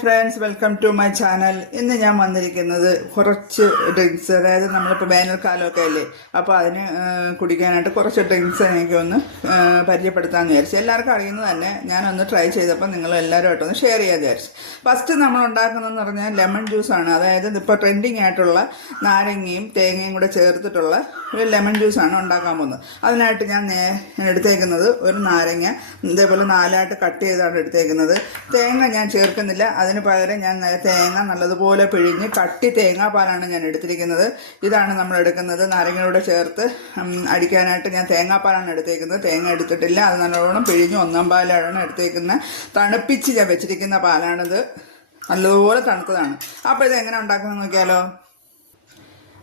Friends welcome to my channel ഇന്ന് ഞാൻ വന്നിരിക്കുന്നത് കുറച്ച് ഡ്രിങ്ക്സ് അതായത് നമ്മളിപ്പോൾ വേനൽക്കാലമൊക്കെ അല്ലേ? അപ്പോൾ അതിന് കുടിക്കാനായിട്ട് കുറച്ച് ഡ്രിങ്ക്സ് എനിക്ക് ഒന്ന് പരിചയപ്പെടുത്താമെന്ന് വിചാരിച്ചു. എല്ലാവർക്കും അറിയുന്നത് തന്നെ. ഞാനൊന്ന് ട്രൈ ചെയ്തപ്പോൾ നിങ്ങൾ എല്ലാവരുമായിട്ടൊന്ന് ഷെയർ ചെയ്യാൻ വിചാരിച്ചു. ഫസ്റ്റ് നമ്മൾ ഉണ്ടാക്കുന്നതെന്ന് പറഞ്ഞാൽ ലെമൺ ജ്യൂസാണ് അതായത് ഇപ്പോൾ ട്രെൻഡിങ് ആയിട്ടുള്ള നാരങ്ങയും തേങ്ങയും കൂടെ ചേർത്തിട്ടുള്ള ഒരു ലെമൺ ജ്യൂസാണ് ഉണ്ടാക്കാൻ പോകുന്നത്. അതിനായിട്ട് ഞാൻ എടുത്തേക്കുന്നത് ഒരു നാരങ്ങ ഇതേപോലെ നാലായിട്ട് കട്ട് ചെയ്താണ് എടുത്തേക്കുന്നത്. തേങ്ങ ഞാൻ ചേർക്കുന്നില്ല. അതിന് പകരം ഞാൻ തേങ്ങ നല്ലതുപോലെ പിഴിഞ്ഞ് കട്ടി തേങ്ങാപ്പാലാണ് ഞാൻ എടുത്തിരിക്കുന്നത്. ഇതാണ് നമ്മൾ എടുക്കുന്നത്. നാരങ്ങയോട് ചേർത്ത് അടിക്കാനായിട്ട് ഞാൻ തേങ്ങാപ്പാലാണ് എടുത്തേക്കുന്നത്. തേങ്ങ എടുത്തിട്ടില്ല. അത് നല്ലോണം പിഴിഞ്ഞ് ഒന്നാം പാലാണ് എടുത്തേക്കുന്നത്. തണുപ്പിച്ച് ഞാൻ വെച്ചിരിക്കുന്ന പാലാണിത്. നല്ലതുപോലെ തണുത്തതാണ്. അപ്പോൾ ഇത് എങ്ങനെ ഉണ്ടാക്കുന്നത് നോക്കിയാലോ?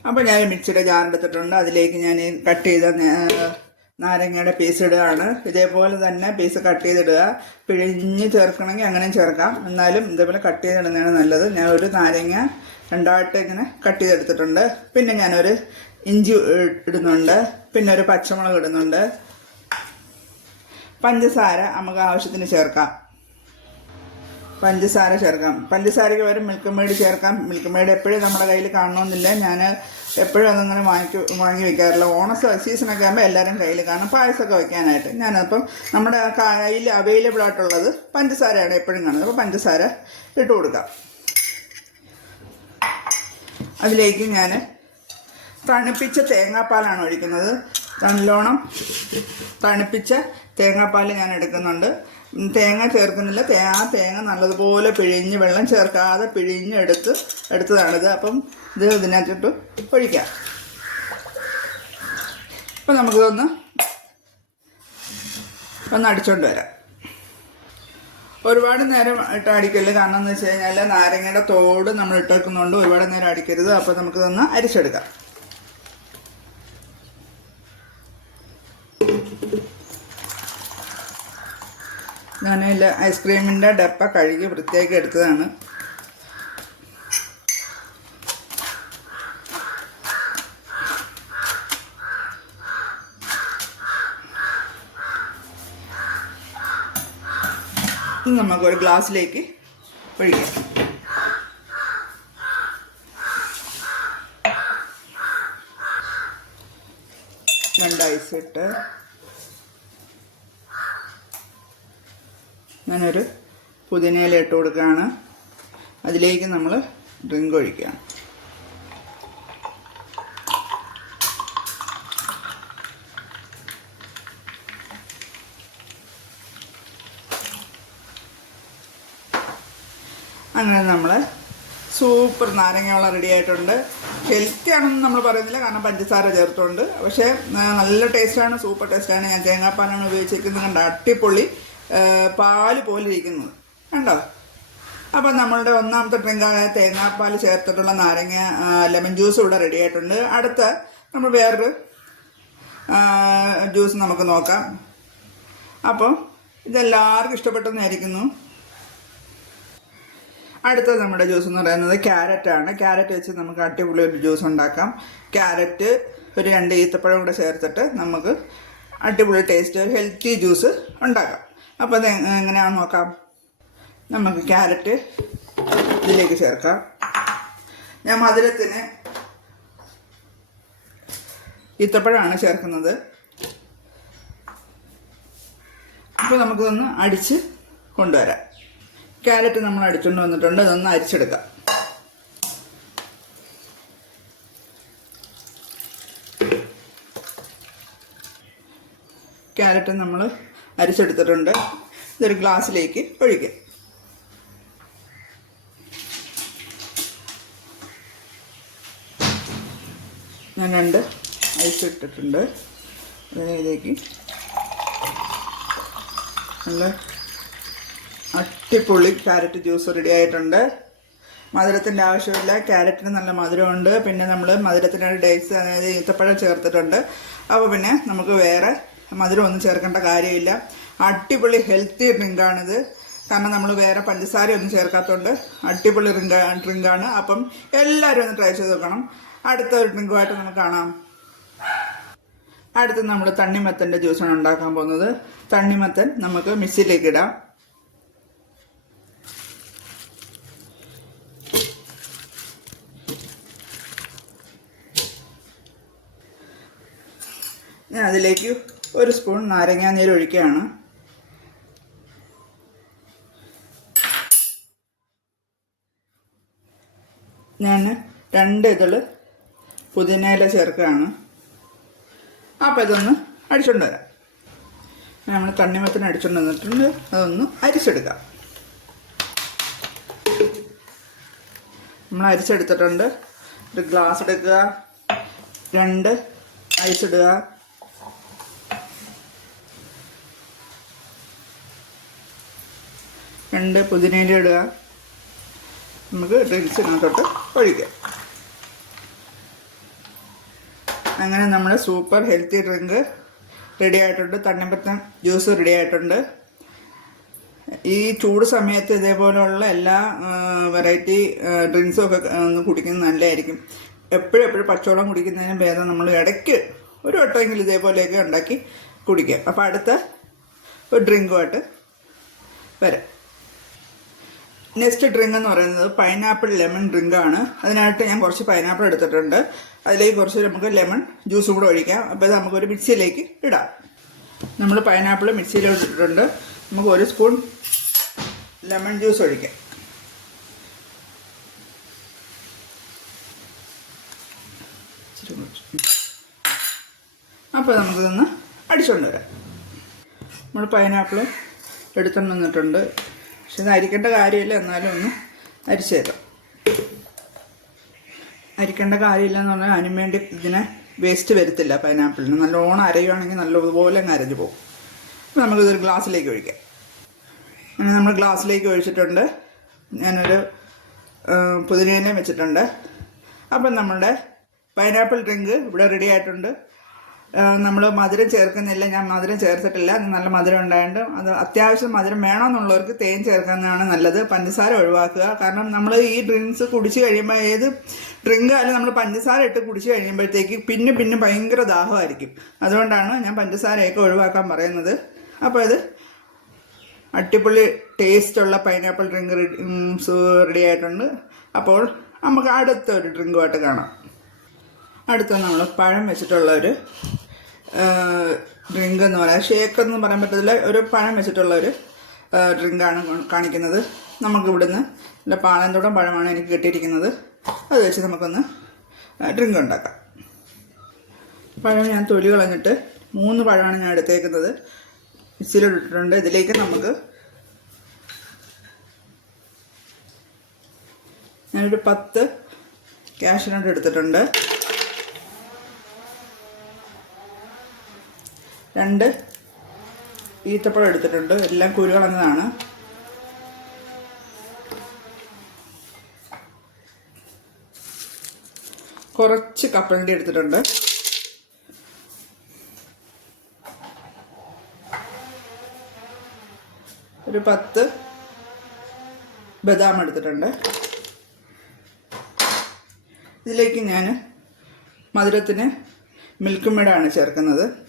അപ്പോൾ ഞാൻ മിക്സിയുടെ ജാർ എടുത്തിട്ടുണ്ട്. അതിലേക്ക് ഞാൻ കട്ട് ചെയ്ത നാരങ്ങയുടെ പീസ് ഇടുകയാണ്. ഇതേപോലെ തന്നെ പീസ് കട്ട് ചെയ്തിടുക. പിഴിഞ്ഞ് ചേർക്കണമെങ്കിൽ അങ്ങനെയും ചേർക്കാം. എന്നാലും ഇതേപോലെ കട്ട് ചെയ്തിടുന്നതാണ് നല്ലത്. ഞാൻ ഒരു നാരങ്ങ രണ്ടായിട്ട് ഇങ്ങനെ കട്ട് ചെയ്തെടുത്തിട്ടുണ്ട്. പിന്നെ ഞാനൊരു ഇഞ്ചി ഇടുന്നുണ്ട്. പിന്നെ ഒരു പച്ചമുളക് ഇടുന്നുണ്ട്. പഞ്ചസാര നമുക്ക് ആവശ്യത്തിന് ചേർക്കാം. പഞ്ചസാര ചേർക്കാം. പഞ്ചസാരയ്ക്ക് പകരം മിൽക്ക് മെയ്ഡ് ചേർക്കാം. മിൽക്ക് മെയ്ഡ് എപ്പോഴും നമ്മുടെ കയ്യിൽ കാണണമെന്നില്ല. ഞാൻ എപ്പോഴും അതങ്ങനെ വാങ്ങിച്ചു വാങ്ങി വെക്കാറില്ല. ഓണ സീസണൊക്കെ ആകുമ്പോൾ എല്ലാവരും കയ്യിൽ കാണും. പായസമൊക്കെ വെക്കാനായിട്ട്. ഞാനപ്പം നമ്മുടെ കയ്യിൽ അവൈലബിൾ ആയിട്ടുള്ളത് പഞ്ചസാരയാണ് എപ്പോഴും കാണുന്നത്. അപ്പോൾ പഞ്ചസാര ഇട്ട് കൊടുക്കാം. അതിലേക്ക് ഞാൻ തണുപ്പിച്ച തേങ്ങാപ്പാലാണ് ഒഴിക്കുന്നത്. നല്ലോണം തണുപ്പിച്ച തേങ്ങാപ്പാൽ ഞാൻ എടുക്കുന്നുണ്ട്. തേങ്ങ ചേർക്കുന്നില്ല. ആ തേങ്ങ നല്ലതുപോലെ പിഴിഞ്ഞ് വെള്ളം ചേർക്കാതെ പിഴിഞ്ഞ് എടുത്ത് എടുത്തതാണിത്. അപ്പം ഇത് ഇതിനകത്തിട്ട് ഒഴിക്കാം. അപ്പം നമുക്കിതൊന്ന് ഒന്ന് അടിച്ചോണ്ട് വരാം. ഒരുപാട് നേരം ഇട്ട് കാരണം എന്ന് വെച്ച് കഴിഞ്ഞാൽ നാരങ്ങയുടെ തോട് നമ്മൾ ഇട്ടേക്കുന്നതുകൊണ്ട് ഒരുപാട് നേരം അടിക്കരുത്. അപ്പോൾ നമുക്കിതൊന്ന് അരിച്ചെടുക്കാം. ഞാൻ ഐസ്ക്രീമിന്റെ ഡപ്പ കഴുകി വൃത്തിയാക്കി എടുത്തതാണ്. ഇത് നമുക്ക് ഒരു ഗ്ലാസ്സിലേക്ക് ഒഴിക്കാം. രണ്ട് ഐസ് ഞാനൊരു പുതിനയില ഇട്ട് കൊടുക്കുകയാണ്. അതിലേക്ക് നമ്മൾ ഡ്രിങ്ക് ഒഴിക്കുകയാണ്. അങ്ങനെ നമ്മൾ സൂപ്പർ നാരങ്ങയുള്ള റെഡി ആയിട്ടുണ്ട്. ഹെൽത്തി ആണെന്ന് നമ്മൾ പറയുന്നില്ല കാരണം പഞ്ചസാര ചേർത്തുണ്ട്. പക്ഷേ നല്ല ടേസ്റ്റാണ് സൂപ്പർ ടേസ്റ്റാണ് ഞാൻ തേങ്ങാപ്പാലാണ് ഉപയോഗിച്ചിരിക്കുന്നത്. കണ്ട? അട്ടിപ്പൊള്ളി പാൽ പോലെ ഇരിക്കുന്നത് കണ്ടോ? അപ്പം നമ്മളുടെ ഒന്നാമത്തെ ഡ്രിങ്കായ തേങ്ങാപ്പാൽ ചേർത്തിട്ടുള്ള നാരങ്ങ ലെമൺ ജ്യൂസ് ഇവിടെ റെഡി ആയിട്ടുണ്ട്. അടുത്ത നമ്മൾ വേറൊരു ജ്യൂസ് നമുക്ക് നോക്കാം. അപ്പോൾ ഇതെല്ലാവർക്കും ഇഷ്ടപ്പെട്ടെന്നായിരിക്കുന്നു. അടുത്ത നമ്മുടെ ജ്യൂസ് എന്ന് പറയുന്നത് ക്യാരറ്റ് ആണ്. ക്യാരറ്റ് വെച്ച് നമുക്ക് അടിപൊളി ഒരു ജ്യൂസ് ഉണ്ടാക്കാം. ക്യാരറ്റ് ഒരു രണ്ട് ഈത്തപ്പഴം കൂടെ ചേർത്തിട്ട് നമുക്ക് അടിപൊളി ടേസ്റ്റ് ഒരു ഹെൽത്തി ജ്യൂസ് ഉണ്ടാക്കാം. അപ്പോൾ അത് എങ്ങനെയാണെന്ന് നോക്കാം. നമുക്ക് ക്യാരറ്റ് ഇതിലേക്ക് ചേർക്കാം. ഞാൻ മധുരത്തിന് ഈത്തപ്പഴമാണ് ചേർക്കുന്നത്. അപ്പോൾ നമുക്കിതൊന്ന് അടിച്ച് കൊണ്ടുവരാം. ക്യാരറ്റ് നമ്മൾ അടിച്ചുകൊണ്ട് വന്നിട്ടുണ്ട് അതൊന്ന് അരിച്ചെടുക്കാം. ക്യാരറ്റ് നമ്മൾ അരിച്ചെടുത്തിട്ടുണ്ട്. ഇതൊരു ഗ്ലാസ്സിലേക്ക് ഒഴിക്കുക ഞാൻ രണ്ട് ഐസ് ഇട്ടിട്ടുണ്ട് അതിലേക്ക് നല്ല അട്ടിപ്പൊളി ക്യാരറ്റ് ജ്യൂസ് റെഡി ആയിട്ടുണ്ട്. മധുരത്തിന്റെ ആവശ്യമില്ല. ക്യാരറ്റിന് നല്ല മധുരമുണ്ട്. പിന്നെ നമ്മൾ മധുരത്തിനൊരു ഡേറ്റ്സ് അതായത് ഈത്തപ്പഴം ചേർത്തിട്ടുണ്ട്. അപ്പോൾ പിന്നെ നമുക്ക് വേറെ മധുരമൊന്നും ചേർക്കേണ്ട കാര്യമില്ല. അടിപൊളി ഹെൽത്തി ഡ്രിങ്കാണിത് കാരണം നമ്മൾ വേറെ പഞ്ചസാരയൊന്നും ചേർക്കാത്തതുകൊണ്ട് അടിപൊളി ഡ്രിങ്ക് ഡ്രിങ്കാണ് അപ്പം എല്ലാവരും ഒന്ന് ട്രൈ ചെയ്ത് നോക്കണം. അടുത്ത ഒരു ഡ്രിങ്കുമായിട്ട് നമുക്ക് കാണാം. അടുത്ത് നമ്മൾ തണ്ണിമത്തന്റെ ജ്യൂസാണ് ഉണ്ടാക്കാൻ പോകുന്നത്. തണ്ണിമത്തൻ നമുക്ക് മിക്സിയിലേക്ക് ഇടാം. ഞാൻ അതിലേക്ക് ഒരു സ്പൂൺ നാരങ്ങാ നീര് ഒഴിക്കുകയാണ്. ഞാൻ രണ്ട് ഇതൾ പുതിനയില ചേർക്കുകയാണ്. അപ്പോൾ ഇതൊന്ന് അടിച്ചുകൊണ്ട് വരാം. നമ്മൾ തണ്ണിമത്തിന് അടിച്ചുകൊണ്ട് വന്നിട്ടുണ്ട്. അതൊന്ന് അരിച്ചെടുക്കാം. നമ്മൾ അരിച്ചെടുത്തിട്ടുണ്ട്. ഒരു ഗ്ലാസ് എടുക്കുക. രണ്ട് അരിച്ചിടുക രണ്ട് പുതിനയില ഇടുക. നമുക്ക് ഡ്രിങ്ക്സിനകത്തോട്ട് ഒഴിക്കാം. അങ്ങനെ നമ്മുടെ സൂപ്പർ ഹെൽത്തി ഡ്രിങ്ക് റെഡി ആയിട്ടുണ്ട്. തണ്ണിമത്തൻ ജ്യൂസ് റെഡി ആയിട്ടുണ്ട്. ഈ ചൂട് സമയത്ത് ഇതേപോലെയുള്ള എല്ലാ വെറൈറ്റി ഡ്രിങ്ക്സും ഒക്കെ ഒന്ന് കുടിക്കുന്നത് നല്ലതായിരിക്കും. എപ്പോഴും എപ്പോഴും പച്ചവെള്ളം കുടിക്കുന്നതിന് ഭേദം നമ്മൾ ഇടയ്ക്ക് ഒരു വട്ടമെങ്കിലും ഇതേപോലെയൊക്കെ ഉണ്ടാക്കി കുടിക്കുക. അപ്പോൾ അടുത്ത ഒരു ഡ്രിങ്കുമായിട്ട് വരാം. നെക്സ്റ്റ് ഡ്രിങ്ക് എന്ന് പറയുന്നത് പൈനാപ്പിൾ ലെമൺ ഡ്രിങ്ക് ആണ്. അതിനായിട്ട് ഞാൻ കുറച്ച് പൈനാപ്പിൾ എടുത്തിട്ടുണ്ട്. അതിലേക്ക് കുറച്ച് നമുക്ക് ലെമൺ ജ്യൂസും കൂടെ ഒഴിക്കാം. അപ്പോൾ ഇത് നമുക്കൊരു മിക്സിയിലേക്ക് ഇടാം. നമ്മൾ പൈനാപ്പിൾ മിക്സിയിൽ ഇട്ടിട്ടുണ്ട്. നമുക്ക് ഒരു സ്പൂൺ ലെമൺ ജ്യൂസ് ഒഴിക്കാം. അപ്പോൾ നമുക്കിതൊന്ന് അടിച്ചുകൊണ്ട് വരാം. നമ്മൾ പൈനാപ്പിൾ എടുത്തുകൊണ്ട് വന്നിട്ടുണ്ട് പക്ഷെ അരിക്കേണ്ട കാര്യമില്ല എന്നാലും ഒന്ന് അരിച്ചേരാം അരിക്കേണ്ട കാര്യമില്ല എന്ന് പറഞ്ഞാൽ അതിനു വേണ്ടി ഇതിനെ വേസ്റ്റ് വരത്തില്ല പൈനാപ്പിളിന് നല്ലോണം അരയുവാണെങ്കിൽ നല്ലതുപോലെ അങ്ങ് അരഞ്ഞു പോകും. അപ്പോൾ നമുക്കിതൊരു ഗ്ലാസ്സിലേക്ക് ഒഴിക്കാം. അങ്ങനെ നമ്മൾ ഗ്ലാസ്സിലേക്ക് ഒഴിച്ചിട്ടുണ്ട്. ഞാനൊരു പുതിനയിലയും വെച്ചിട്ടുണ്ട്. അപ്പം നമ്മളുടെ പൈനാപ്പിൾ ഡ്രിങ്ക് ഇവിടെ റെഡി ആയിട്ടുണ്ട്. നമ്മൾ മധുരം ചേർക്കുന്നില്ല ഞാൻ മധുരം ചേർത്തിട്ടില്ല നല്ല മധുരം ഉണ്ടായതുകൊണ്ട് അത് അത്യാവശ്യം മധുരം വേണമെന്നുള്ളവർക്ക് തേൻ ചേർക്കുന്നതാണ് നല്ലത് പഞ്ചസാര ഒഴിവാക്കുക. കാരണം നമ്മൾ ഈ ഡ്രിങ്ക്സ് കുടിച്ചു കഴിയുമ്പോൾ ഏത് ഡ്രിങ്ക് ആയാലും നമ്മൾ പഞ്ചസാര ഇട്ട് കുടിച്ചു കഴിയുമ്പോഴത്തേക്ക് പിന്നെ പിന്നെ ഭയങ്കര ദാഹമായിരിക്കും. അതുകൊണ്ടാണ് ഞാൻ പഞ്ചസാരയൊക്കെ ഒഴിവാക്കാൻ പറയുന്നത്. അപ്പോൾ ഇത് അടിപൊളി ടേസ്റ്റുള്ള പൈനാപ്പിൾ ഡ്രിങ്ക് റെഡി ആയിട്ടുണ്ട്. അപ്പോൾ നമുക്ക് അടുത്ത ഒരു ഡ്രിങ്കുമായിട്ട് കാണാം. അടുത്ത നമ്മൾ പഴം വെച്ചിട്ടുള്ള ഒരു ഡ്രിങ്ക് എന്ന് പറയാം. ഷേക്ക് എന്ന് പറയാൻ പറ്റത്തില്ല. ഒരു പഴം വെച്ചിട്ടുള്ള ഒരു ഡ്രിങ്കാണ് കാണിക്കുന്നത്. നമുക്ക് ഇവിടുന്ന് നല്ല പാളയന്തോടം പഴമാണ് എനിക്ക് കിട്ടിയിരിക്കുന്നത്. അത് വെച്ച് നമുക്കൊന്ന് ഡ്രിങ്ക് ഉണ്ടാക്കാം. പഴം ഞാൻ തൊലി കളഞ്ഞിട്ട് മൂന്ന് പഴമാണ് ഞാൻ എടുത്തേക്കുന്നത്. മിക്സിയിലിട്ടിട്ടുണ്ട്. ഇതിലേക്ക് നമുക്ക് ഞാനൊരു പത്ത് ക്യാഷിനോട്ട് എടുത്തിട്ടുണ്ട്. രണ്ട്. ഈത്തപ്പഴം എടുത്തിട്ടുണ്ട്. എല്ലാം കുരു കളഞ്ഞതാണ്. കുറച്ച് കപ്പലണ്ടി എടുത്തിട്ടുണ്ട്. ഒരു പത്ത് ബദാം എടുത്തിട്ടുണ്ട്. ഇതിലേക്ക് ഞാൻ മധുരത്തിന് മിൽക്ക് മെയ്ഡാണ് ചേർക്കുന്നത്.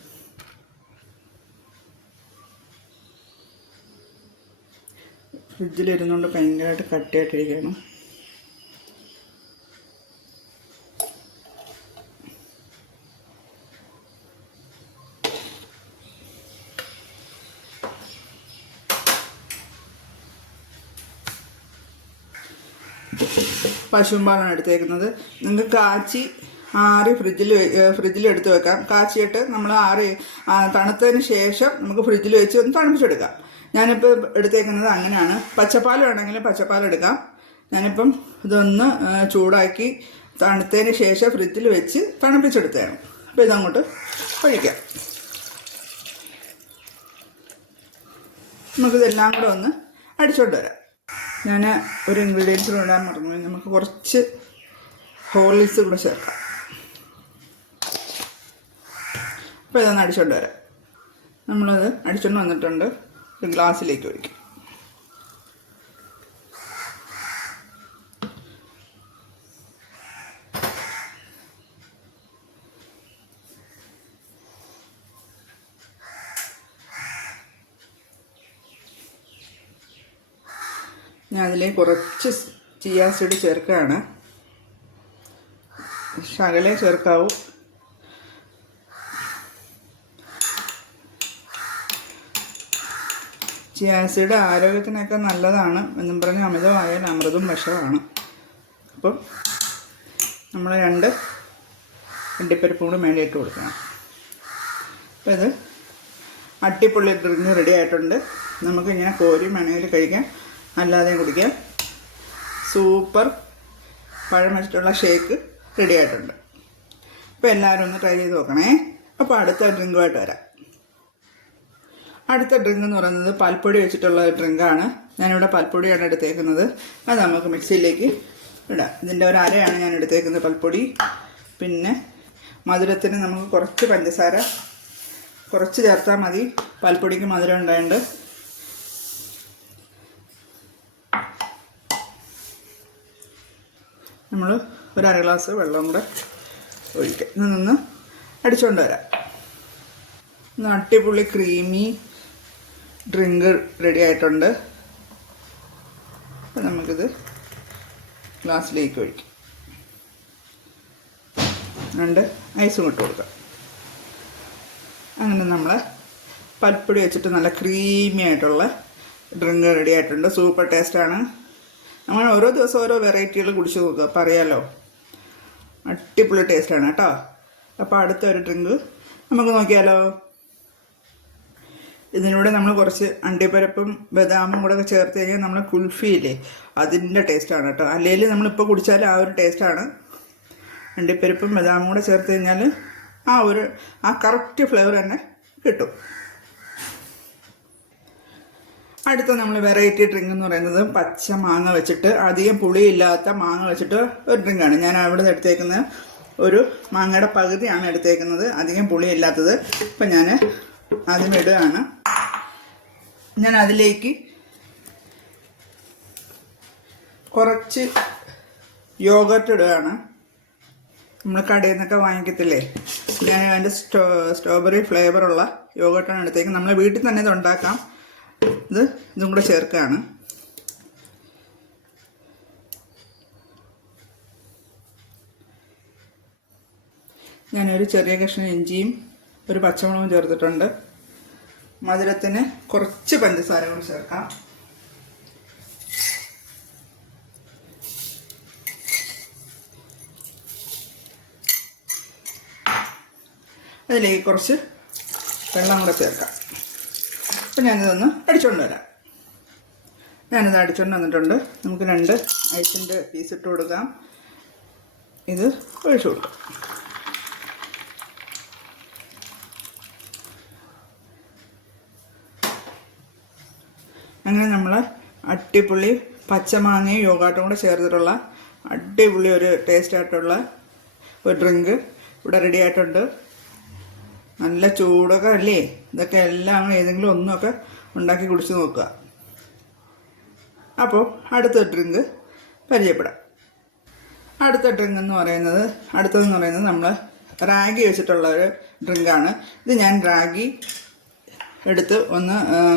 ഫ്രിഡ്ജിലിരുന്നുകൊണ്ട് ഭയങ്കരമായിട്ട് കട്ടിയായിട്ടിരിക്കുകയാണ് പശുമ്പാലാണ് എടുത്തേക്കുന്നത്. നിങ്ങൾക്ക് കാച്ചി ആറി ഫ്രിഡ്ജിൽ ഫ്രിഡ്ജിൽ എടുത്ത് വെക്കാം. കാച്ചിയിട്ട് നമ്മൾ ആറി തണുത്തതിന് ശേഷം നമുക്ക് ഫ്രിഡ്ജിൽ വെച്ച് ഒന്ന് തണുപ്പിച്ചെടുക്കാം. ഞാനിപ്പോൾ എടുത്തേക്കുന്നത് അങ്ങനെയാണ്. പച്ചപ്പാൽ വേണമെങ്കിൽ പച്ചപ്പാൽ എടുക്കാം. ഞാനിപ്പം ഇതൊന്ന് ചൂടാക്കി തണുത്തതിന് ശേഷം ഫ്രിഡ്ജിൽ വെച്ച് തണുപ്പിച്ചെടുത്തതാണ് അപ്പോൾ ഇതങ്ങോട്ട് ഒഴിക്കാം. നമുക്കിതെല്ലാം കൂടെ ഒന്ന് അടിച്ചോണ്ട് വരാം. ഞാൻ ഒരു ഇൻഗ്രീഡിയൻസ് ഇടാൻ മറന്നു നമുക്ക് കുറച്ച് ഹോർലിക്സ് കൂടെ ചേർക്കാം. അപ്പോൾ ഇതൊന്ന് അടിച്ചോണ്ട് വരാം. നമ്മളത് അടിച്ചോണ്ട് വന്നിട്ടുണ്ട്. ഒരു ഗ്ലാസ്സിലേക്ക് ഒഴിക്കും. ഞാൻ അതിലേ കുറച്ച് ചിയാ സീഡ് ചേർക്കുകയാണ്. ശകലേ ചേർക്കാവൂ. ചിയാസിഡ് ആരോഗ്യത്തിനൊക്കെ നല്ലതാണ് എന്നും പറഞ്ഞ് അമിതമായാൽ അമൃതും വിഷമാണ്. അപ്പം നമ്മൾ രണ്ട് അണ്ടിപ്പരിപ്പും കൂടി മേടിയിട്ട് കൊടുക്കണം. അപ്പം ഇത് അട്ടിപ്പുള്ളി ഡ്രിങ്ക് റെഡി ആയിട്ടുണ്ട്. നമുക്ക് ഇങ്ങനെ കോരി മണയിൽ കഴിക്കാം. അല്ലാതെയും കുടിക്കാം. സൂപ്പർ പഴം വെച്ചിട്ടുള്ള ഷേക്ക് റെഡി ആയിട്ടുണ്ട്. അപ്പോൾ എല്ലാവരും ഒന്ന് ട്രൈ ചെയ്ത് നോക്കണേ. അപ്പോൾ അടുത്ത ഡ്രിങ്കുമായിട്ട് വരാം. അടുത്ത ഡ്രിങ്ക് എന്ന് പറയുന്നത് പാൽപ്പൊടി വെച്ചിട്ടുള്ള ഡ്രിങ്കാണ് ഞാനിവിടെ പാൽപ്പൊടിയാണ് എടുത്തേക്കുന്നത്. അത് നമുക്ക് മിക്സിയിലേക്ക് ഇടാം. ഇതിന്റെ ഒരു അരയാണ് ഞാൻ എടുത്തേക്കുന്നത് പൽപ്പൊടി. പിന്നെ മധുരത്തിന് നമുക്ക് കുറച്ച് പഞ്ചസാര കുറച്ച് ചേർത്താൽ മതി. പാൽപ്പൊടിക്ക് മധുരം ഉണ്ടായതുകൊണ്ട് നമ്മൾ ഒരു അര ഗ്ലാസ് വെള്ളം കൂടെ ഒഴിക്കുക ഇന്ന് നിന്ന് അടിച്ചുകൊണ്ട് വരാം. അടിപൊളി ക്രീമി ഡ്രിങ്ക് റെഡി ആയിട്ടുണ്ട്. അപ്പം നമുക്കിത് ഗ്ലാസ്സിലേക്ക് ഒഴിക്കാം. രണ്ട് ഐസും ഇട്ട് കൊടുക്കാം. അങ്ങനെ നമ്മൾ പൽപ്പൊടി വെച്ചിട്ട് നല്ല ക്രീമി ആയിട്ടുള്ള ഡ്രിങ്ക് റെഡി ആയിട്ടുണ്ട്. സൂപ്പർ ടേസ്റ്റാണ് നമ്മൾ ഓരോ ദിവസം ഓരോ വെറൈറ്റികൾ കുടിച്ച് നോക്കുക അപ്പോൾ അറിയാലോ. അടിപൊളി ടേസ്റ്റാണ് കേട്ടോ. അപ്പോൾ അടുത്ത ഒരു ഡ്രിങ്ക് നമുക്ക് നോക്കിയാലോ. ഇതിനൂടെ നമ്മൾ കുറച്ച് അണ്ടിപ്പരപ്പും ബദാമും കൂടെ ചേർത്ത് കഴിഞ്ഞാൽ നമ്മൾ കുൽഫിയില്ലേ അതിന്റെ ടേസ്റ്റാണ് കേട്ടോ. അല്ലെങ്കിൽ നമ്മളിപ്പോൾ കുടിച്ചാൽ ആ ഒരു ടേസ്റ്റാണ് അണ്ടിപ്പരിപ്പും ബദാമും കൂടെ ചേർത്ത് കഴിഞ്ഞാൽ ആ ഒരു ആ കറക്റ്റ് ഫ്ലേവർ തന്നെ കിട്ടും. അടുത്ത നമ്മൾ വെറൈറ്റി ഡ്രിങ്ക് എന്ന് പറയുന്നത് പച്ച മാങ്ങ വെച്ചിട്ട് അധികം പുളിയില്ലാത്ത മാങ്ങ വെച്ചിട്ട് ഒരു ഡ്രിങ്കാണ് ഞാൻ അവിടെ എടുത്തേക്കുന്നത് ഒരു മാങ്ങയുടെ പകുതിയാണ് എടുത്തേക്കുന്നത്. അധികം പുളിയില്ലാത്തത്. ഇപ്പം ഞാൻ ആദ്യം ഇടുകയാണ് ഞാൻ അതിലേക്ക് കുറച്ച് യോഗർട്ട് ഇടുകയാണ്. നമ്മൾ കടയിൽ നിന്നൊക്കെ വാങ്ങിക്കത്തില്ലേ? ഞാൻ അതിന്റെ സ്ട്രോ സ്ട്രോബെറി ഫ്ലേവറുള്ള യോഗർട്ടാണ് എടുത്തേക്കുന്നത്. നമ്മൾ വീട്ടിൽ തന്നെ ഇത് ഉണ്ടാക്കാം ഇത് ഇതും കൂടെ ചേർക്കുകയാണ്. ഞാനൊരു ചെറിയ കഷ്ണം ഇഞ്ചിയും ഒരു പച്ചമുളകും ചേർത്തിട്ടുണ്ട്. മധുരത്തിന് കുറച്ച് പഞ്ചസാര കൂടി ചേർക്കാം. അതിലേക്ക് കുറച്ച് വെള്ളം കൂടെ ചേർക്കാം. അപ്പം ഞാനിതൊന്ന് അടിച്ചുകൊണ്ട് വരാം. ഞാനിത് അടിച്ചുകൊണ്ട് വന്നിട്ടുണ്ട്. നമുക്ക് രണ്ട് ഐസിന്റെ പീസ് ഇട്ട് കൊടുക്കാം. ഇത് ഒഴിച്ചു കൊടുക്കാം. അങ്ങനെ നമ്മൾ അടിപൊളി പച്ചമാങ്ങയും യോഗാട്ടും കൂടെ ചേർത്തിട്ടുള്ള അടിപൊളി ഒരു ടേസ്റ്റ് ആയിട്ടുള്ള ഒരു ഡ്രിങ്ക് ഇവിടെ റെഡി ആയിട്ടുണ്ട്. നല്ല ചൂടൊക്കെ അല്ലേ? ഇതൊക്കെ എല്ലാം ഏതെങ്കിലും ഒന്നൊക്കെ ഉണ്ടാക്കി കുടിച്ച് നോക്കുക. അപ്പോൾ അടുത്ത ഡ്രിങ്ക് പരിചയപ്പെടാം. അടുത്ത ഡ്രിങ്ക് എന്ന് പറയുന്നത് അടുത്തതെന്ന് പറയുന്നത് നമ്മൾ റാഗി വെച്ചിട്ടുള്ള ഒരു ഡ്രിങ്കാണ് ഇത് ഞാൻ റാഗി എടുത്ത് ഒന്ന്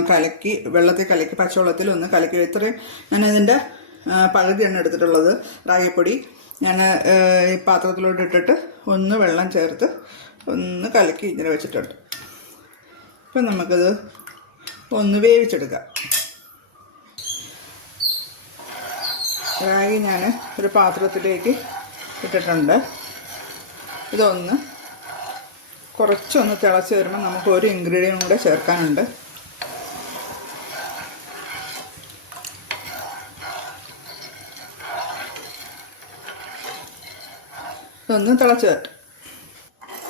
കലക്കി വെള്ളത്തിൽ കലക്കി പച്ചവെള്ളത്തിൽ ഒന്ന് കലക്കി. ഇത്രയും ഞാൻ അതിന്റെ പകുതിയാണ് എടുത്തിട്ടുള്ളത്. റാഗിപ്പൊടി ഞാൻ ഈ പാത്രത്തിലോട്ട് ഇട്ടിട്ട് ഒന്ന് വെള്ളം ചേർത്ത് ഒന്ന് കലക്കി ഇങ്ങനെ വെച്ചിട്ടുണ്ട്. ഇപ്പം നമുക്കത് ഒന്ന് വേവിച്ചെടുക്കാം. റാഗി ഞാൻ ഒരു പാത്രത്തിലേക്ക് ഇട്ടിട്ടുണ്ട്. ഇതൊന്ന് കുറച്ചൊന്ന് തിളച്ച് വരുമ്പോൾ നമുക്ക് ഒരു ഇൻഗ്രീഡിയന്റ് കൂടെ ചേർക്കാനുണ്ട്. ഇതൊന്ന് തിളച്ച് വരട്ടെ.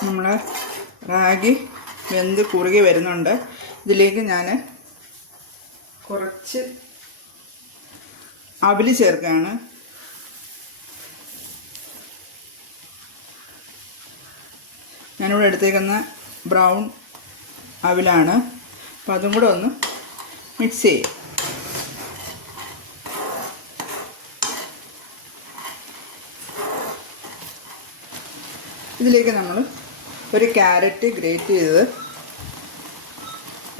നമ്മളെ റാഗി വെന്ത് കുറുകി വരുന്നുണ്ട്. ഇതിലേക്ക് ഞാൻ കുറച്ച് അവലി ചേർക്കുകയാണ്. ഞാനിവിടെ എടുത്തേക്കുന്ന ബ്രൗൺ അവിലാണ്. അപ്പം അതും കൂടെ ഒന്ന് മിക്സ് ചെയ്യും. ഇതിലേക്ക് നമ്മൾ ഒരു ക്യാരറ്റ് ഗ്രേറ്റ് ചെയ്തത്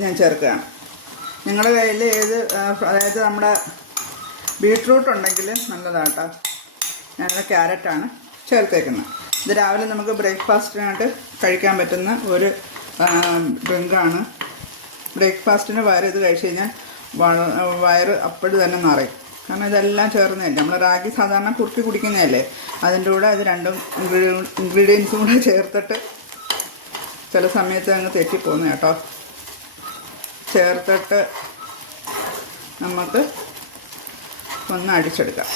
ഞാൻ ചേർക്കുകയാണ്. നിങ്ങളുടെ കയ്യിൽ ഏത് അതായത് നമ്മുടെ ബീട്രൂട്ട് ഉണ്ടെങ്കിൽ നല്ലതാണ് കേട്ടോ ഞാനിവിടെ ക്യാരറ്റാണ് ചേർത്തേക്കുന്നത്. ഇത് രാവിലെ നമുക്ക് ബ്രേക്ക്ഫാസ്റ്റിനായിട്ട് കഴിക്കാൻ പറ്റുന്ന ഒരു ഡ്രിങ്കാണ്. ബ്രേക്ക്ഫാസ്റ്റിന് പകരം ഇത് കഴിച്ച് കഴിഞ്ഞാൽ വയറ് അപ്പോഴും തന്നെ നിറയും. കാരണം ഇതെല്ലാം ചേർന്നതല്ലേ? നമ്മൾ റാഗി സാധാരണ കുറുക്കി കുടിക്കുന്നതല്ലേ? അതിന്റെ കൂടെ അത് രണ്ടും ഇൻഗ്രീഡിയൻസും കൂടെ ചേർത്തിട്ട് ചില സമയത്ത് അങ്ങ് തെറ്റിപ്പോകുന്നു കേട്ടോ. ചേർത്തിട്ട് നമുക്ക് ഒന്ന് അടിച്ചെടുക്കാം.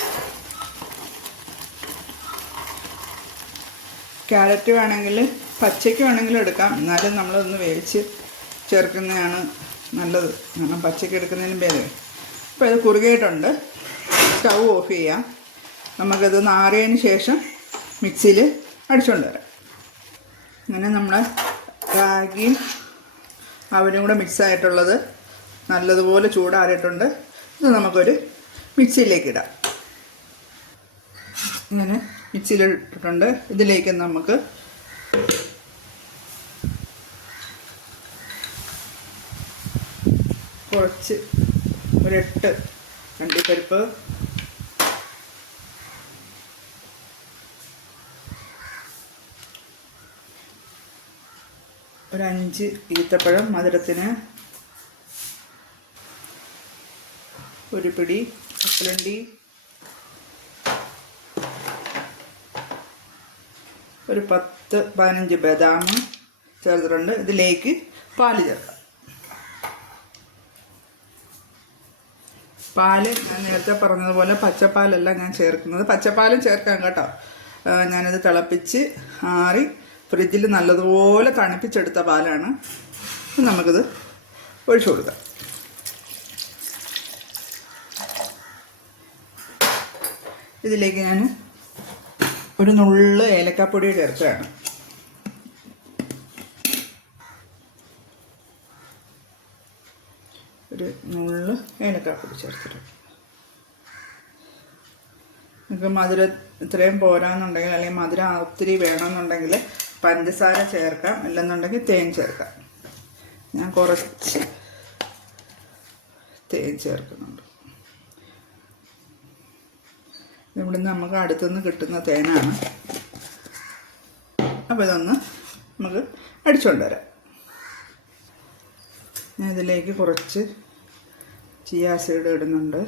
ക്യാരറ്റ് വേണമെങ്കിൽ പച്ചയ്ക്ക് വേണമെങ്കിലും എടുക്കാം. എന്നാലും നമ്മളൊന്ന് വേവിച്ച് ചേർക്കുന്നതാണ് നല്ലത്. കാരണം പച്ചയ്ക്ക് എടുക്കുന്നതിനും ഭേദം. ഇപ്പോൾ ഇത് കുറുകിയിട്ടുണ്ട് സ്റ്റൗ ഓഫ് ചെയ്യാം. നമുക്കത് നാറിയതിന് ശേഷം മിക്സിയിൽ അടിച്ചുകൊണ്ട് വരാം അങ്ങനെ നമ്മൾ റാഗിയും അവരും കൂടെ മിക്സായിട്ടുള്ളത് നല്ലതുപോലെ ചൂടാറിയിട്ടുണ്ട്. ഇത് നമുക്കൊരു മിക്സിയിലേക്ക് ഇടാം. ഇങ്ങനെ മിക്സിയിലിട്ടിട്ടുണ്ട് ഇതിലേക്ക് നമുക്ക് കുറച്ച് ഒരെട്ട് അണ്ടിപ്പരിപ്പ് ഒരു അഞ്ച് ഈത്തപ്പഴം മധുരത്തിന്. ഒരു പിടി ഉപ്പിലണ്ടി ഒരു പത്ത് പതിനഞ്ച് ബദാം. ചേർത്തിട്ടുണ്ട് ഇതിലേക്ക് പാൽ ചേർക്കാം. പാൽ ഞാൻ നേരത്തെ പറഞ്ഞതുപോലെ പച്ചപ്പാലല്ല ഞാൻ ചേർക്കുന്നത്. പച്ചപ്പാലും ചേർക്കാം കേട്ടോ. ഞാനത് തിളപ്പിച്ച് ആറി ഫ്രിഡ്ജിൽ നല്ലതുപോലെ തണുപ്പിച്ചെടുത്ത പാലാണ്. നമുക്കിത് ഒഴിച്ചു കൊടുക്കാം. ഇതിലേക്ക് ഞാൻ ഒരു നുള്ള് ഏലക്കാപ്പൊടി ചേർക്കുകയാണ്. ഒരു നുള്ള് ഏലക്കാപ്പൊടി ചേർത്തിട്ടുണ്ട് നിങ്ങൾക്ക് മധുരം ഇത്രയും പോരാന്നുണ്ടെങ്കിൽ അല്ലെങ്കിൽ മധുരം ഒത്തിരി വേണമെന്നുണ്ടെങ്കിൽ പഞ്ചസാര ചേർക്കാം. അല്ലെന്നുണ്ടെങ്കിൽ തേൻ ചേർക്കാം. ഞാൻ കുറച്ച് തേൻ ചേർക്കുന്നുണ്ട്. ഇവിടുന്ന് നമുക്ക് അടുത്തുനിന്ന് കിട്ടുന്ന തേനാണ്. അപ്പോൾ ഇതൊന്ന് നമുക്ക് അടിച്ചുകൊണ്ട് വരാം. ഞാൻ ഇതിലേക്ക് കുറച്ച് ചിയാ സീഡ് ഇടുന്നുണ്ട്.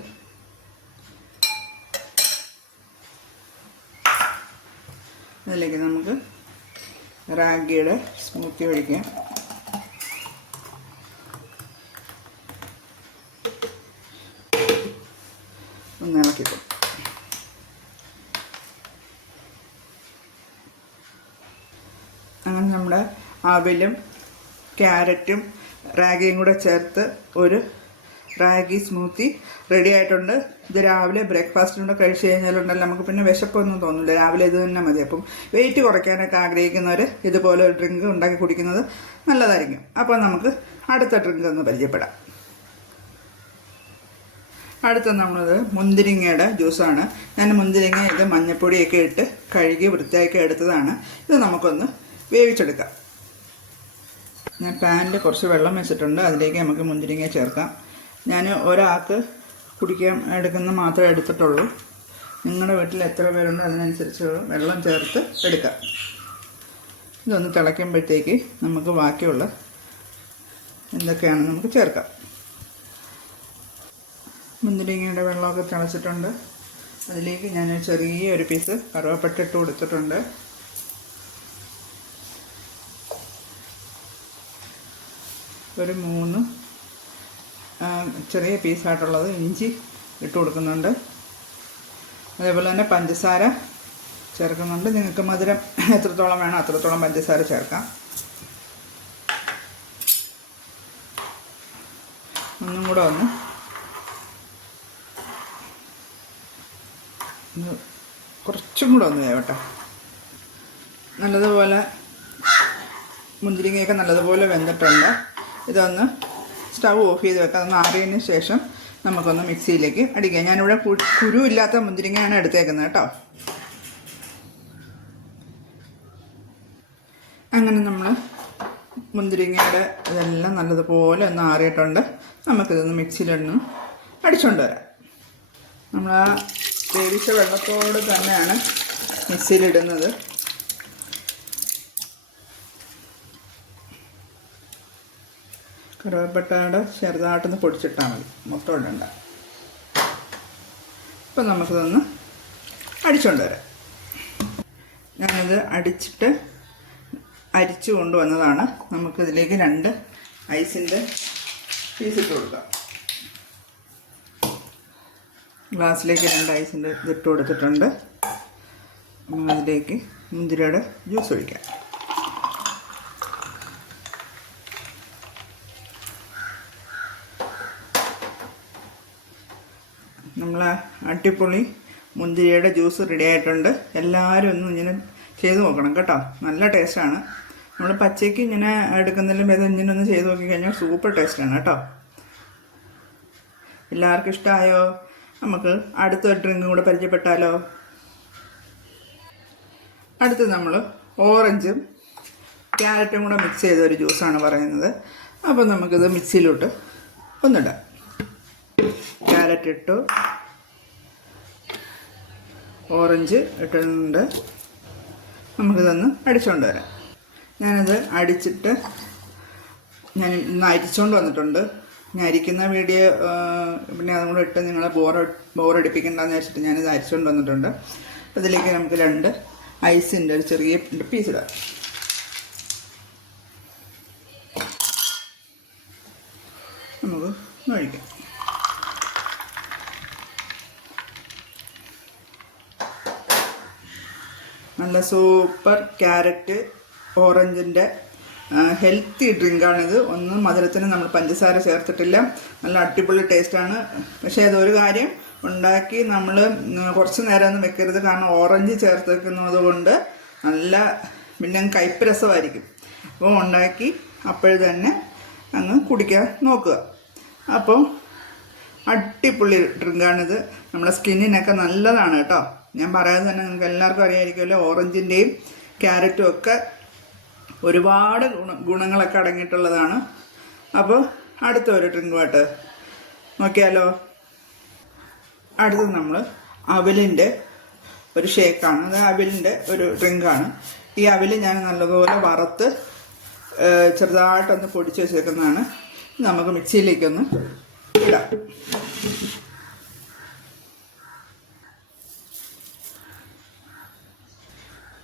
അതിലേക്ക് നമുക്ക് റാഗിയുടെ സ്മൂത്തി ഒഴിക്കാം. ഒന്ന് ഇളക്കി അങ്ങനെ നമ്മുടെ അവിലും ക്യാരറ്റും റാഗിയും കൂടെ ചേർത്ത് ഒരു റാഗി സ്മൂത്തി റെഡി ആയിട്ടുണ്ട്. ഇത് രാവിലെ ബ്രേക്ക്ഫാസ്റ്റിനൂടെ കഴിച്ച് കഴിഞ്ഞാലുണ്ടല്ലോ നമുക്ക് പിന്നെ വിശപ്പൊന്നും തോന്നില്ല രാവിലെ ഇത് തന്നെ മതി. അപ്പം വെയിറ്റ് കുറയ്ക്കാനൊക്കെ ആഗ്രഹിക്കുന്നവർ ഇതുപോലെ ഒരു ഡ്രിങ്ക് ഉണ്ടാക്കി കുടിക്കുന്നത് നല്ലതായിരിക്കും. അപ്പോൾ നമുക്ക് അടുത്ത ഡ്രിങ്ക് ഒന്ന് പരിചയപ്പെടാം. അടുത്ത നമ്മളത് മുന്തിരിങ്ങയുടെ ജ്യൂസാണ്. ഞാൻ മുന്തിരിങ്ങ ഇത് മഞ്ഞപ്പൊടിയൊക്കെ ഇട്ട് കഴുകി വൃത്തിയാക്കി എടുത്തതാണ്. ഇത് നമുക്കൊന്ന് വേവിച്ചെടുക്കാം. ഞാൻ പാനിൽ കുറച്ച് വെള്ളം വെച്ചിട്ടുണ്ട്. അതിലേക്ക് നമുക്ക് മുന്തിരിങ്ങ ചേർക്കാം. ഞാൻ ഒരാൾക്ക് കുടിക്കാൻ എടുക്കുന്ന മാത്രമേ എടുത്തിട്ടുള്ളൂ. നിങ്ങളുടെ വീട്ടിൽ എത്ര പേരുണ്ടോ അതിനനുസരിച്ച് വെള്ളം ചേർത്ത് എടുക്കാം. ഇതൊന്ന് തിളയ്ക്കുമ്പോഴത്തേക്ക് നമുക്ക് ബാക്കിയുള്ള എന്തൊക്കെയാണ് നമുക്ക് ചേർക്കാം. മുന്തിരിങ്ങയുടെ വെള്ളമൊക്കെ തിളച്ചിട്ടുണ്ട്. അതിലേക്ക് ഞാൻ ചെറിയ ഒരു പീസ് കറുവപ്പട്ട ഇട്ട് കൊടുത്തിട്ടുണ്ട്. ഒരു മൂന്ന് ചെറിയ പീസായിട്ടുള്ളത് ഇഞ്ചി ഇട്ട് കൊടുക്കുന്നുണ്ട്. അതേപോലെ തന്നെ പഞ്ചസാര ചേർക്കുന്നുണ്ട്. നിങ്ങൾക്ക് മധുരം എത്രത്തോളം വേണം അത്രത്തോളം പഞ്ചസാര ചേർക്കാം. ഒന്നും കൂടെ ഒന്ന് കുറച്ചും കൂടെ ഒന്ന് വേവട്ടെ. നല്ലതുപോലെ മുന്തിരിങ്ങയൊക്കെ നല്ലതുപോലെ വെന്തിട്ടുണ്ട്. ഇതൊന്ന് സ്റ്റൗ ഓഫ് ചെയ്ത് വെക്കാം അത് മാറിയതിന് ശേഷം നമുക്കൊന്ന് മിക്സിയിലേക്ക് അടിക്കാം. ഞാനിവിടെ കുരു ഇല്ലാത്ത മുന്തിരിങ്ങയാണ് എടുത്തേക്കുന്നത് കേട്ടോ. അങ്ങനെ നമ്മൾ മുന്തിരിങ്ങയുടെ ഇതെല്ലാം നല്ലതുപോലെ ഒന്ന് ആറിയിട്ടുണ്ട്. നമുക്കിതൊന്ന് മിക്സിയിലൊന്ന് അടിച്ചുകൊണ്ട് വരാം. നമ്മൾ ആ വേവിച്ച വെള്ളത്തോട് തന്നെയാണ് മിക്സിയിലിടുന്നത്. കറുവപ്പട്ടയുടെ ചെറുതായിട്ടൊന്ന് പൊടിച്ചിട്ടാൽ മതി. മൊത്തം ഇടണ്ട. അപ്പം നമുക്കിതൊന്ന് അടിച്ചുകൊണ്ട് വരാം. ഞാനിത് അടിച്ചിട്ട് അരിച്ചു കൊണ്ടുവന്നതാണ്. നമുക്കിതിലേക്ക് രണ്ട് ഐസിന്റെ പീസ് ഇട്ട് കൊടുക്കാം. ഗ്ലാസ്സിലേക്ക് രണ്ട് ഐസിന്റെ ഇതിട്ട് കൊടുത്തിട്ടുണ്ട്. അതിലേക്ക് മുന്തിരിയുടെ ജ്യൂസ് ഒഴിക്കാം. അട്ടിപ്പൊളി മുന്തിരിയുടെ ജ്യൂസ് റെഡി ആയിട്ടുണ്ട്. എല്ലാവരും ഒന്ന് ഇങ്ങനെ ചെയ്ത് നോക്കണം കേട്ടോ. നല്ല ടേസ്റ്റാണ് നമ്മൾ പച്ചയ്ക്ക് ഇങ്ങനെ എടുക്കുന്നതിലും ഭേദം ഇങ്ങനെ ഒന്ന് ചെയ്ത് നോക്കിക്കഴിഞ്ഞാൽ സൂപ്പർ ടേസ്റ്റാണ് കേട്ടോ. എല്ലാവർക്കും ഇഷ്ടമായോ നമുക്ക് അടുത്ത ഡ്രിങ്കും കൂടെ പരിചയപ്പെട്ടാലോ? അടുത്ത് നമ്മൾ ഓറഞ്ചും ക്യാരറ്റും കൂടെ മിക്സ് ചെയ്ത ഒരു ജ്യൂസാണ് പറയുന്നത്. അപ്പോൾ നമുക്കിത് മിക്സിയിലോട്ട് ഒന്നിടാം. ക്യാരറ്റ് ഇട്ടു. ഓറഞ്ച് ഇട്ടിട്ടുണ്ട്. നമുക്കിതൊന്ന് അടിച്ചുകൊണ്ട് വരാം. ഞാനത് അടിച്ചിട്ട് ഞാൻ ഇന്ന് അരിച്ചുകൊണ്ട് വന്നിട്ടുണ്ട്. ഞാൻ അരിക്കുന്ന വീഡിയോ പിന്നെ അതും കൂടെ ഇട്ട് നിങ്ങളെ ബോർ ബോറടിപ്പിക്കണ്ടെന്ന് വെച്ചിട്ട് ഞാനിത് അരിച്ചുകൊണ്ട് വന്നിട്ടുണ്ട്. അതിലേക്ക് നമുക്ക് രണ്ട് ഐസിന്റെ ഒരു ചെറിയ പീസ് ഇടാം. നമുക്ക് ഒഴിക്കാം. നല്ല സൂപ്പർ ക്യാരറ്റ് ഓറഞ്ചിന്റെ ഹെൽത്തി ഡ്രിങ്കാണിത്. ഒന്നും മധുരത്തിന് നമ്മൾ പഞ്ചസാര ചേർത്തിട്ടില്ല. നല്ല അടിപൊളി ടേസ്റ്റാണ്. പക്ഷേ അതൊരു കാര്യം ഉണ്ടാക്കി നമ്മൾ കുറച്ച് നേരം ഒന്നും വെക്കരുത്. കാരണം ഓറഞ്ച് ചേർത്ത് വെക്കുന്നത് കൊണ്ട് നല്ല പിന്നെ കയ്പ്പ് അപ്പോൾ ഉണ്ടാക്കി അപ്പോഴ് തന്നെ അങ്ങ് കുടിക്കാൻ നോക്കുക. അപ്പോൾ അടിപൊളി ഡ്രിങ്കാണിത്. നമ്മുടെ സ്കിന്നിനൊക്കെ നല്ലതാണ് കേട്ടോ. ഞാൻ പറയുന്നത് തന്നെ നിങ്ങൾക്ക് എല്ലാവർക്കും അറിയാമായിരിക്കുമല്ലോ ഓറഞ്ചിന്റെയും ക്യാരറ്റും ഒക്കെ ഒരുപാട് ഗുണ ഗുണങ്ങളൊക്കെ അടങ്ങിയിട്ടുള്ളതാണ്. അപ്പോൾ അടുത്ത ഒരു ഡ്രിങ്കുമായിട്ട് നോക്കിയാലോ? അടുത്തത് നമ്മൾ അവലിന്റെ ഒരു ഷേക്കാണ് അത് അവലിന്റെ ഒരു ഡ്രിങ്കാണ് ഈ അവൽ ഞാൻ നല്ലതുപോലെ വറുത്ത് ചെറുതായിട്ടൊന്ന് പൊടിച്ച് വെച്ചേക്കുന്നതാണ്. നമുക്ക് മിക്സിയിലേക്കൊന്ന് ഇടാം.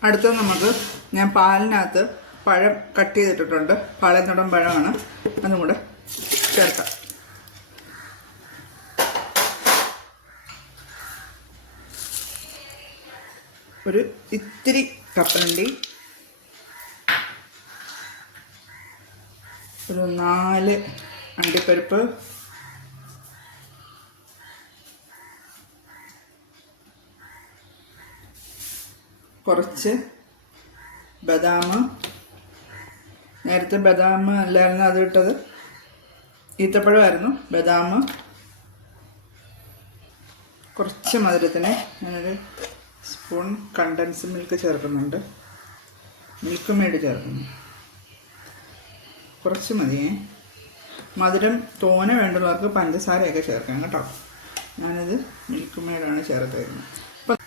അടുത്തത് നമുക്ക് ഞാൻ പാലിനകത്ത് പഴം കട്ട് ചെയ്തിട്ടിട്ടുണ്ട്. പാലത്തുടം പഴമാണ്. അതും കൂടെ ചേർക്കാം. ഒരു ഇത്തിരി കപ്പലണ്ടി. ഒരു നാല് അണ്ടിപ്പരിപ്പ്. കുറച്ച് ബദാം നേരത്തെ ബദാം അല്ലായിരുന്നു അത് ഇട്ടത്. ഈത്തപ്പഴമായിരുന്നു ബദാം കുറച്ച് മധുരത്തിന് ഞാനൊരു സ്പൂൺ കണ്ടൻസ് മിൽക്ക് ചേർക്കുന്നുണ്ട്. മിൽക്ക് മെയ്ഡ് ചേർക്കുന്നു. കുറച്ച് മതിയേ മധുരം തോന വേണ്ടുള്ളവർക്ക് പഞ്ചസാരയൊക്കെ ചേർക്കാം കേട്ടോ. ഞാനത് മിൽക്ക് മെയ്ഡാണ് ചേർത്തേക്കുന്നത് അപ്പം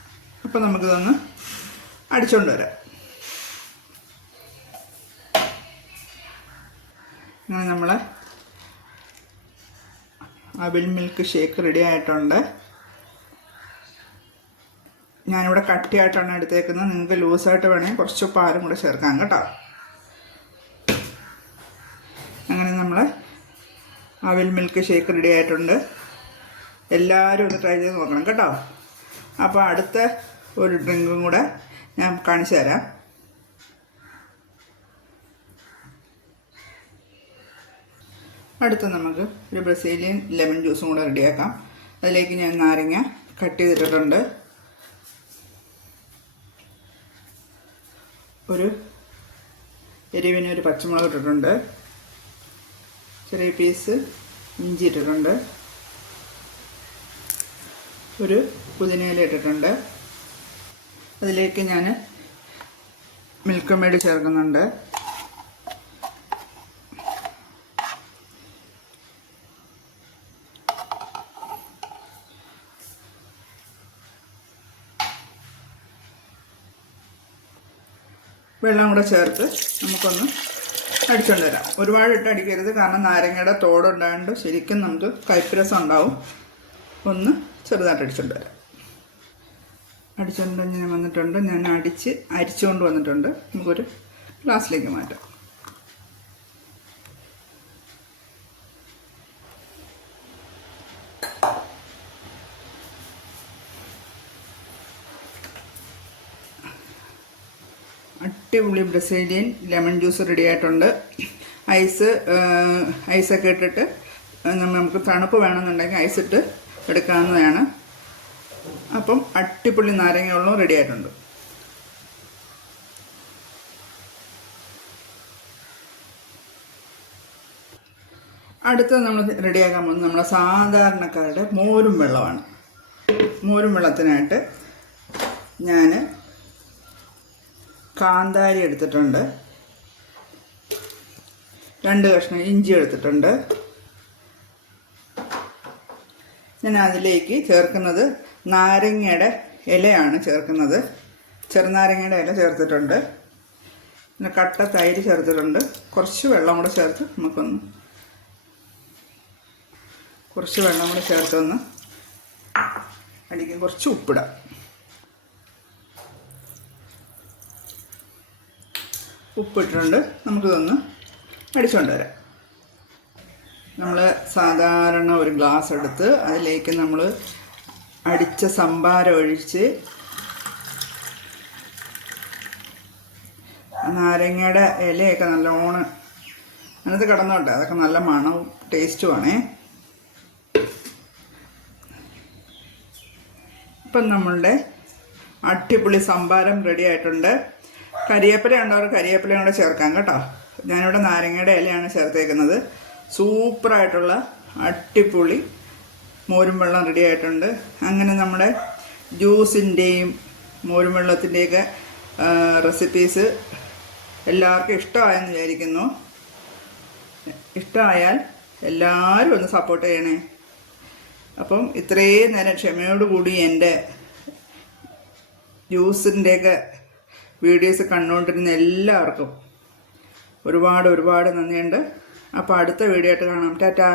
അപ്പം നമുക്കിതൊന്ന് അടിച്ചുകൊണ്ട് വരാം. അങ്ങനെ നമ്മൾ അവിൽ മിൽക്ക് ഷേക്ക് റെഡി ആയിട്ടുണ്ട്. ഞാനിവിടെ കട്ടിയായിട്ടാണ് എടുത്തേക്കുന്നത്. നിങ്ങൾക്ക് ലൂസായിട്ട് വേണമെങ്കിൽ കുറച്ച് പാലും കൂടെ ചേർക്കാം കേട്ടോ. അങ്ങനെ നമ്മൾ അവിൽ മിൽക്ക് ഷേക്ക് റെഡി ആയിട്ടുണ്ട്. എല്ലാവരും ഒന്ന് ട്രൈ ചെയ്ത് നോക്കണം കേട്ടോ. അപ്പോൾ അടുത്ത ഒരു ഡ്രിങ്കും കൂടെ ഞാൻ കാണിച്ചു തരാം. അടുത്ത നമുക്ക് ഒരു ബ്രസീലിയൻ ലെമൺ ജ്യൂസും കൂടെ റെഡിയാക്കാം. അതിലേക്ക് ഞാൻ നാരങ്ങ കട്ട് ചെയ്തിട്ടുണ്ട് ഒരു എരിവിന് ഒരു പച്ചമുളക് ഇട്ടിട്ടുണ്ട്. ചെറിയ പീസ് ഇഞ്ചി ഇട്ടിട്ടുണ്ട്. ഒരു പുതിനയില ഇട്ടിട്ടുണ്ട്. അതിലേക്ക് ഞാൻ മിൽക്ക് മെയ്ഡ് ചേർക്കുന്നുണ്ട്. വെള്ളം കൂടെ ചേർത്ത് നമുക്കൊന്ന് അടിച്ചുകൊണ്ട് വരാം. ഒരുപാട് ഇട്ട് അടിക്കരുത് കാരണം നാരങ്ങയുടെ തോടുണ്ടായതുകൊണ്ട് ശരിക്കും നമുക്ക് കയ്പ്പ് ഉണ്ടാവും. ഒന്ന് ചെറുതായിട്ട് അടിച്ചുകൊണ്ട് വരാം. അടിച്ചുകൊണ്ട് ഞാൻ വന്നിട്ടുണ്ട്. ഞാൻ അടിച്ച് അരിച്ചുകൊണ്ട് വന്നിട്ടുണ്ട്. നമുക്കൊരു ഗ്ലാസ്സിലേക്ക് മാറ്റാം. അടിപൊളി ബ്രസീലിയൻ ലെമൺ ജ്യൂസ് റെഡി ആയിട്ടുണ്ട്. ഐസ് ഐസൊക്കെ ഇട്ടിട്ട് നമുക്ക് തണുപ്പ് വേണമെന്നുണ്ടെങ്കിൽ ഐസ് ഇട്ട് എടുക്കാവുന്നതാണ്. അപ്പം അടിപൊളി നാരങ്ങ വെള്ളം റെഡി ആയിട്ടുണ്ട്. അടുത്തത് നമ്മൾ റെഡിയാക്കാൻ പോകുന്നത് നമ്മുടെ സാധാരണക്കാരുടെ മോരും വെള്ളമാണ്. മോരും വെള്ളത്തിനായിട്ട് ഞാൻ കാന്താരി എടുത്തിട്ടുണ്ട്. രണ്ട് കഷ്ണം ഇഞ്ചി എടുത്തിട്ടുണ്ട്. ഞാൻ അതിലേക്ക് ചേർക്കുന്നത് നാരങ്ങയുടെ ഇലയാണ് ചേർക്കുന്നത്. ചെറുനാരങ്ങയുടെ ഇല ചേർത്തിട്ടുണ്ട്. പിന്നെ കട്ട തൈര് ചേർത്തിട്ടുണ്ട്. കുറച്ച് വെള്ളം കൂടെ ചേർത്ത് നമുക്കൊന്ന് കുറച്ച് വെള്ളം കൂടെ ചേർത്തൊന്ന് അടിക്കും കുറച്ച് ഉപ്പിടാം. ഉപ്പിട്ടിട്ടുണ്ട്. നമുക്കിതൊന്ന് അടിച്ചുകൊണ്ട് വരാം. നമ്മൾ സാധാരണ ഒരു ഗ്ലാസ് എടുത്ത് അതിലേക്ക് നമ്മൾ അടിച്ച സംഭാരം ഒഴിച്ച് നാരങ്ങയുടെ ഇലയൊക്കെ നല്ലോണം അതിനകത്ത് കിടന്നോട്ടെ അതൊക്കെ നല്ല മണവും ടേസ്റ്റുമാണേ. ഇപ്പം നമ്മളുടെ അടിപൊളി സംഭാരം റെഡി ആയിട്ടുണ്ട്. കരിയേപ്പില ഉണ്ടവർ കരിയേപ്പിലയും കൂടെ ചേർക്കാം കേട്ടോ. ഞാനിവിടെ നാരങ്ങയുടെ ഇലയാണ് ചേർത്തേക്കുന്നത്. സൂപ്പറായിട്ടുള്ള അടിപൊളി മോരും വെള്ളം റെഡി ആയിട്ടുണ്ട്. അങ്ങനെ നമ്മുടെ ജ്യൂസിന്റെയും മോരും വെള്ളത്തിന്റെയൊക്കെ റെസിപ്പീസ് എല്ലാവർക്കും ഇഷ്ടമായെന്ന് വിചാരിക്കുന്നു. ഇഷ്ടമായാൽ എല്ലാവരും ഒന്ന് സപ്പോർട്ട് ചെയ്യണേ. അപ്പം ഇത്രയും നേരം ക്ഷമയോടുകൂടി എന്റെ ജ്യൂസിന്റെയൊക്കെ വീഡിയോസ് കണ്ടുകൊണ്ടിരുന്ന എല്ലാവർക്കും ഒരുപാട് ഒരുപാട് നന്ദിയുണ്ട്. അപ്പോൾ അടുത്ത വീഡിയോ ആയിട്ട് കാണാം. ടാറ്റാ.